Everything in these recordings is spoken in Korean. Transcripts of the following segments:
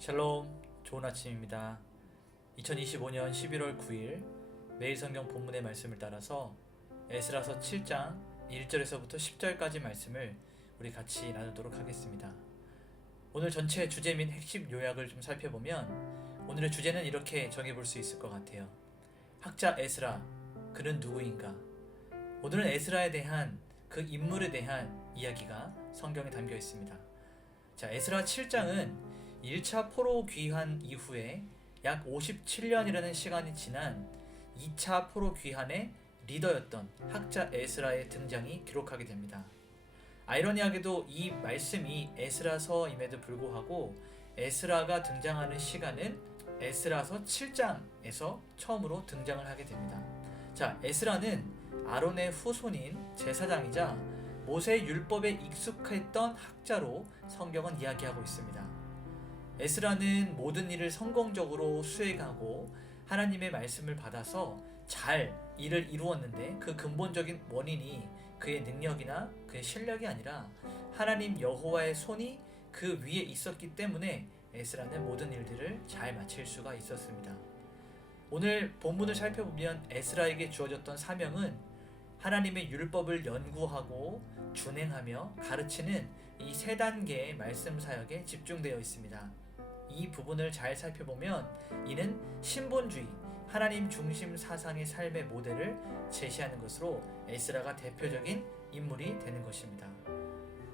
샬롬, 좋은 아침입니다. 2025년 11월 9일 매일 성경 본문의 말씀을 따라서 에스라서 7장 1절에서부터 10절까지 말씀을 우리 같이 나누도록 하겠습니다. 오늘 전체 주제 및 핵심 요약을 좀 살펴보면 오늘의 주제는 이렇게 정해볼 수 있을 것 같아요. 학자 에스라, 그는 누구인가? 오늘은 에스라에 대한 그 인물에 대한 이야기가 성경에 담겨 있습니다. 자, 에스라 7장은 1차 포로 귀환 이후에 약 57년이라는 시간이 지난 2차 포로 귀환의 리더였던 학자 에스라의 등장이 기록하게 됩니다. 아이러니하게도 이 말씀이 에스라서임에도 불구하고 에스라가 등장하는 시간은 에스라서 7장에서 처음으로 등장을 하게 됩니다. 자, 에스라는 아론의 후손인 제사장이자 모세 율법에 익숙했던 학자로 성경은 이야기하고 있습니다. 에스라는 모든 일을 성공적으로 수행하고 하나님의 말씀을 받아서 잘 일을 이루었는데 그 근본적인 원인이 그의 능력이나 그의 실력이 아니라 하나님 여호와의 손이 그 위에 있었기 때문에 에스라는 모든 일들을 잘 마칠 수가 있었습니다. 오늘 본문을 살펴보면 에스라에게 주어졌던 사명은 하나님의 율법을 연구하고 준행하며 가르치는 이 세 단계의 말씀 사역에 집중되어 있습니다. 이 부분을 잘 살펴보면 이는 신본주의, 하나님 중심 사상의 삶의 모델을 제시하는 것으로 에스라가 대표적인 인물이 되는 것입니다.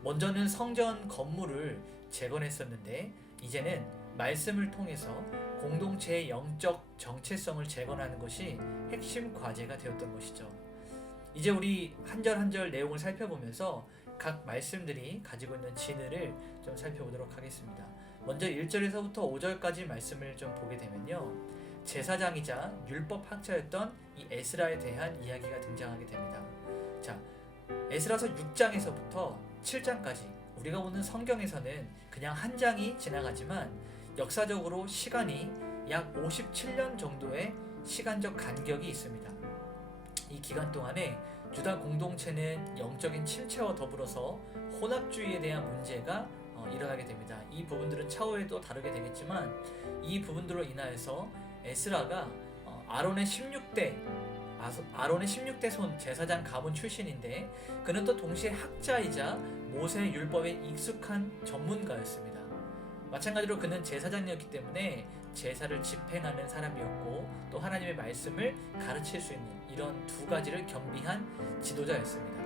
먼저는 성전 건물을 재건했었는데 이제는 말씀을 통해서 공동체의 영적 정체성을 재건하는 것이 핵심 과제가 되었던 것이죠. 이제 우리 한 절 한 절 내용을 살펴보면서 각 말씀들이 가지고 있는 진리를 좀 살펴보도록 하겠습니다. 먼저 1절에서부터 5절까지 말씀을 좀 보게 되면요, 제사장이자 율법학자였던 이 에스라에 대한 이야기가 등장하게 됩니다. 자, 에스라서 6장에서부터 7장까지 우리가 보는 성경에서는 그냥 한 장이 지나가지만 역사적으로 시간이 약 57년 정도의 시간적 간격이 있습니다. 이 기간 동안에 유다 공동체는 영적인 침체와 더불어서 혼합주의에 대한 문제가 일어나게 됩니다. 이 부분들은 차후에도 다루게 되겠지만 이 부분들로 인하여서 에스라가 아론의 16대 손 제사장 가문 출신인데 그는 또 동시에 학자이자 모세 율법에 익숙한 전문가였습니다. 마찬가지로 그는 제사장이었기 때문에 제사를 집행하는 사람이었고 또 하나님의 말씀을 가르칠 수 있는 이런 두 가지를 겸비한 지도자였습니다.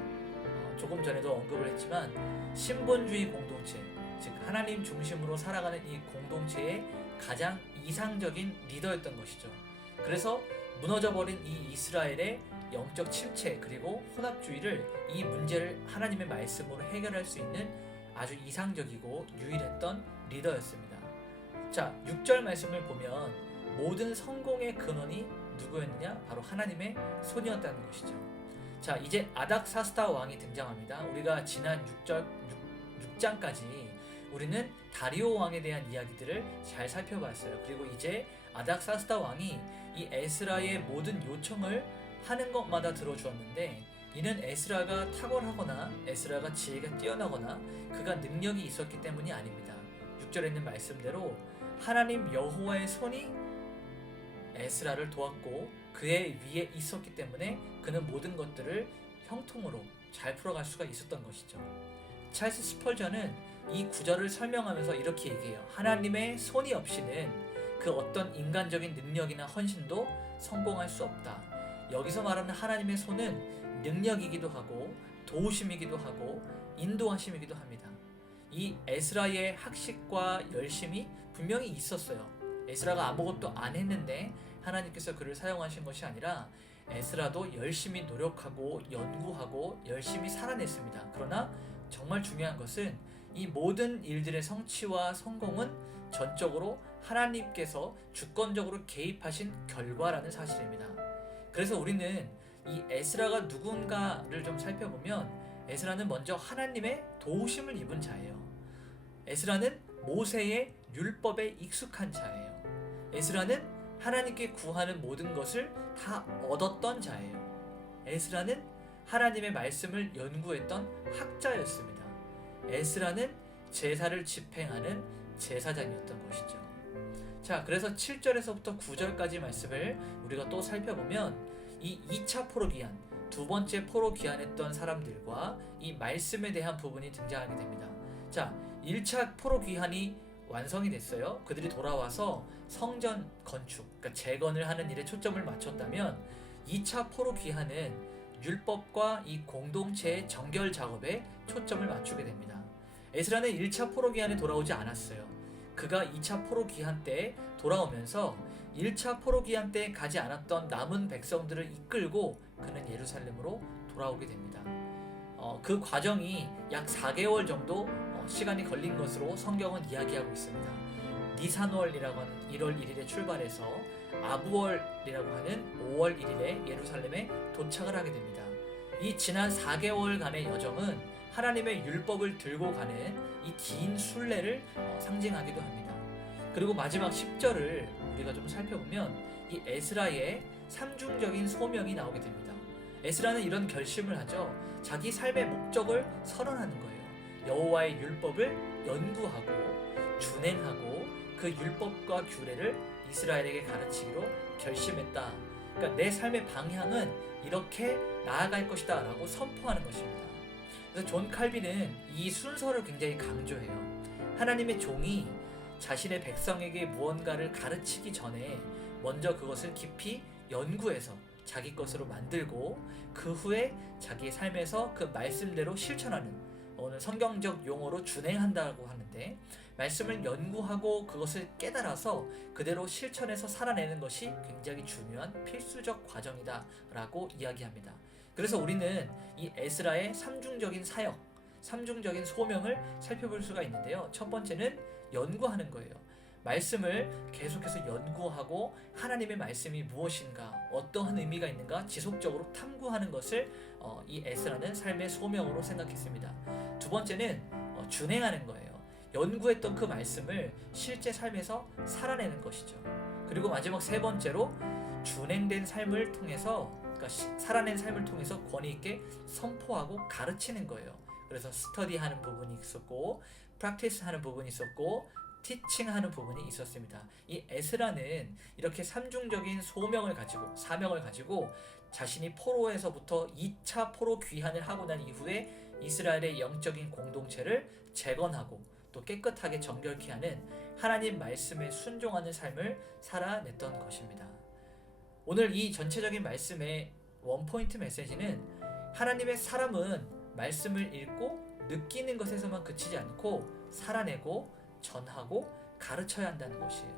조금 전에도 언급을 했지만 신본주의 공동체, 즉 하나님 중심으로 살아가는 이 공동체의 가장 이상적인 리더였던 것이죠. 그래서 무너져버린 이 이스라엘의 영적 침체 그리고 혼합주의를, 이 문제를 하나님의 말씀으로 해결할 수 있는 아주 이상적이고 유일했던 리더였습니다. 자, 6절 말씀을 보면 모든 성공의 근원이 누구였느냐? 바로 하나님의 손이었다는 것이죠. 자, 이제 아닥사스다 왕이 등장합니다. 우리가 지난 6장까지 우리는 다리오 왕에 대한 이야기들을 잘 살펴봤어요. 그리고 이제 아닥사스다 왕이 이 에스라의 모든 요청을 하는 것마다 들어주었는데 이는 에스라가 탁월하거나 에스라가 지혜가 뛰어나거나 그가 능력이 있었기 때문이 아닙니다. 6절에 있는 말씀대로 하나님 여호와의 손이 에스라를 도왔고 그의 위에 있었기 때문에 그는 모든 것들을 형통으로 잘 풀어갈 수가 있었던 것이죠. 찰스 스펄전은 이 구절을 설명하면서 이렇게 얘기해요. 하나님의 손이 없이는 그 어떤 인간적인 능력이나 헌신도 성공할 수 없다. 여기서 말하는 하나님의 손은 능력이기도 하고 도우심이기도 하고 인도하심이기도 합니다. 이 에스라의 학식과 열심이 분명히 있었어요. 에스라가 아무것도 안 했는데 하나님께서 그를 사용하신 것이 아니라 에스라도 열심히 노력하고 연구하고 열심히 살아냈습니다. 그러나 정말 중요한 것은 이 모든 일들의 성취와 성공은 전적으로 하나님께서 주권적으로 개입하신 결과라는 사실입니다. 그래서 우리는 이 에스라가 누군가를 좀 살펴보면 에스라는 먼저 하나님의 도우심을 입은 자예요. 에스라는 모세의 율법에 익숙한 자예요. 에스라는 하나님께 구하는 모든 것을 다 얻었던 자예요. 에스라는 하나님의 말씀을 연구했던 학자였습니다. 에스라는 제사를 집행하는 제사장이었던 것이죠. 자, 그래서 7절에서부터 9절까지 말씀을 우리가 또 살펴보면 이 2차 포로 귀환, 두 번째 포로 귀환했던 사람들과 이 말씀에 대한 부분이 등장하게 됩니다. 자, 1차 포로 귀환이 완성이 됐어요. 그들이 돌아와서 성전 건축, 그러니까 재건을 하는 일에 초점을 맞췄다면 2차 포로 귀환은 율법과 이 공동체의 정결 작업에 초점을 맞추게 됩니다. 에스라는 1차 포로 귀환에 돌아오지 않았어요. 그가 2차 포로 귀환 때 돌아오면서 1차 포로 귀환 때 가지 않았던 남은 백성들을 이끌고 그는 예루살렘으로 돌아오게 됩니다. 그 과정이 약 4개월 정도 시간이 걸린 것으로 성경은 이야기하고 있습니다. 니산월이라고 하는 1월 1일에 출발해서 아부월이라고 하는 5월 1일에 예루살렘에 도착을 하게 됩니다. 이 지난 4개월간의 여정은 하나님의 율법을 들고 가는 이 긴 순례를 상징하기도 합니다. 그리고 마지막 10절을 우리가 좀 살펴보면 이 에스라의 삼중적인 소명이 나오게 됩니다. 에스라는 이런 결심을 하죠. 자기 삶의 목적을 선언하는 거예요. 여호와의 율법을 연구하고 준행하고 그 율법과 규례를 이스라엘에게 가르치기로 결심했다. 그러니까 내 삶의 방향은 이렇게 나아갈 것이다 라고 선포하는 것입니다. 그래서 존 칼빈은 이 순서를 굉장히 강조해요. 하나님의 종이 자신의 백성에게 무언가를 가르치기 전에 먼저 그것을 깊이 연구해서 자기 것으로 만들고 그 후에 자기의 삶에서 그 말씀대로 실천하는, 오늘 성경적 용어로 준행한다고 하는데, 말씀을 연구하고 그것을 깨달아서 그대로 실천해서 살아내는 것이 굉장히 중요한 필수적 과정이다 라고 이야기합니다. 그래서 우리는 이 에스라의 삼중적인 사역, 삼중적인 소명을 살펴볼 수가 있는데요. 첫 번째는 연구하는 거예요. 말씀을 계속해서 연구하고 하나님의 말씀이 무엇인가, 어떠한 의미가 있는가 지속적으로 탐구하는 것을 이 에스라는 삶의 소명으로 생각했습니다. 두 번째는 준행하는 거예요. 연구했던 그 말씀을 실제 삶에서 살아내는 것이죠. 그리고 마지막 세 번째로 준행된 삶을 통해서, 그러니까 살아낸 삶을 통해서 권위 있게 선포하고 가르치는 거예요. 그래서 스터디하는 부분이 있었고, 프랙티스하는 부분이 있었고, 티칭하는 부분이 있었습니다. 이 에스라는 이렇게 삼중적인 소명을 가지고, 사명을 가지고 자신이 포로에서부터 2차 포로 귀환을 하고 난 이후에 이스라엘의 영적인 공동체를 재건하고 또 깨끗하게 정결케 하는 하나님 말씀에 순종하는 삶을 살아냈던 것입니다. 오늘 이 전체적인 말씀의 원포인트 메시지는, 하나님의 사람은 말씀을 읽고 느끼는 것에서만 그치지 않고 살아내고 전하고 가르쳐야 한다는 것이에요.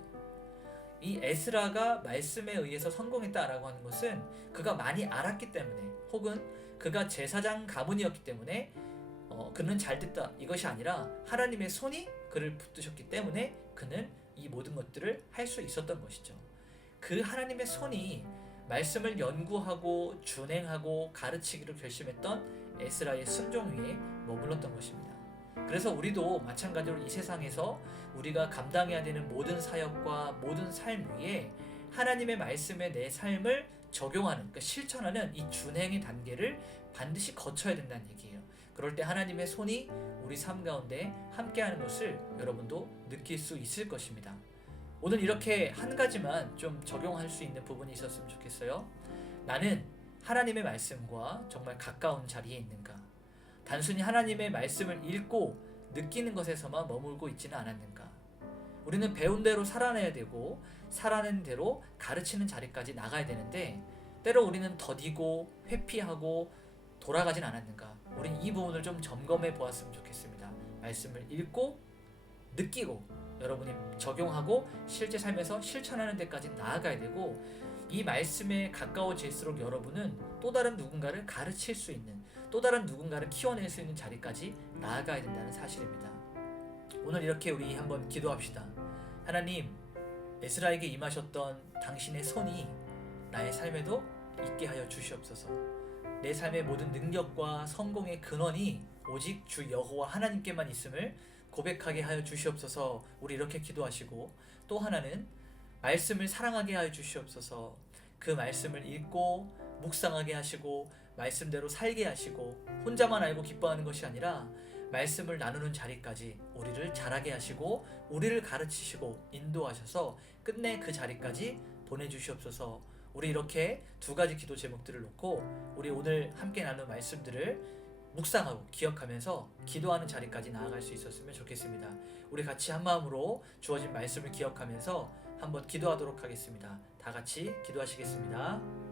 이 에스라가 말씀에 의해서 성공했다라고 하는 것은 그가 많이 알았기 때문에, 혹은 그가 제사장 가문이었기 때문에 그는 잘 됐다, 이것이 아니라 하나님의 손이 그를 붙드셨기 때문에 그는 이 모든 것들을 할 수 있었던 것이죠. 그 하나님의 손이 말씀을 연구하고 준행하고 가르치기로 결심했던 에스라의 순종 위에 머물렀던 것입니다. 그래서 우리도 마찬가지로 이 세상에서 우리가 감당해야 되는 모든 사역과 모든 삶 위에 하나님의 말씀에 내 삶을 적용하는, 그러니까 실천하는 이 준행의 단계를 반드시 거쳐야 된다는 얘기예요. 그럴 때 하나님의 손이 우리 삶 가운데 함께하는 것을 여러분도 느낄 수 있을 것입니다. 오늘 이렇게 한 가지만 좀 적용할 수 있는 부분이 있었으면 좋겠어요. 나는 하나님의 말씀과 정말 가까운 자리에 있는가? 단순히 하나님의 말씀을 읽고 느끼는 것에서만 머물고 있지는 않았는가? 우리는 배운 대로 살아내야 되고 살아낸 대로 가르치는 자리까지 나가야 되는데, 때로 우리는 더디고 회피하고 돌아가진 않았는가? 우린 이 부분을 좀 점검해 보았으면 좋겠습니다. 말씀을 읽고 느끼고 여러분이 적용하고 실제 삶에서 실천하는 데까지 나아가야 되고, 이 말씀에 가까워질수록 여러분은 또 다른 누군가를 가르칠 수 있는, 또 다른 누군가를 키워낼 수 있는 자리까지 나아가야 된다는 사실입니다. 오늘 이렇게 우리 한번 기도합시다. 하나님, 에스라에게 임하셨던 당신의 손이 나의 삶에도 있게 하여 주시옵소서. 내 삶의 모든 능력과 성공의 근원이 오직 주 여호와 하나님께만 있음을 고백하게 하여 주시옵소서. 우리 이렇게 기도하시고, 또 하나는 말씀을 사랑하게 하여 주시옵소서. 그 말씀을 읽고 묵상하게 하시고 말씀대로 살게 하시고, 혼자만 알고 기뻐하는 것이 아니라 말씀을 나누는 자리까지 우리를 자라게 하시고 우리를 가르치시고 인도하셔서 끝내 그 자리까지 보내주시옵소서. 우리 이렇게 두 가지 기도 제목들을 놓고 우리 오늘 함께 나눈 말씀들을 묵상하고 기억하면서 기도하는 자리까지 나아갈 수 있었으면 좋겠습니다. 우리 같이 한 마음으로 주어진 말씀을 기억하면서 한번 기도하도록 하겠습니다. 다 같이 기도하시겠습니다.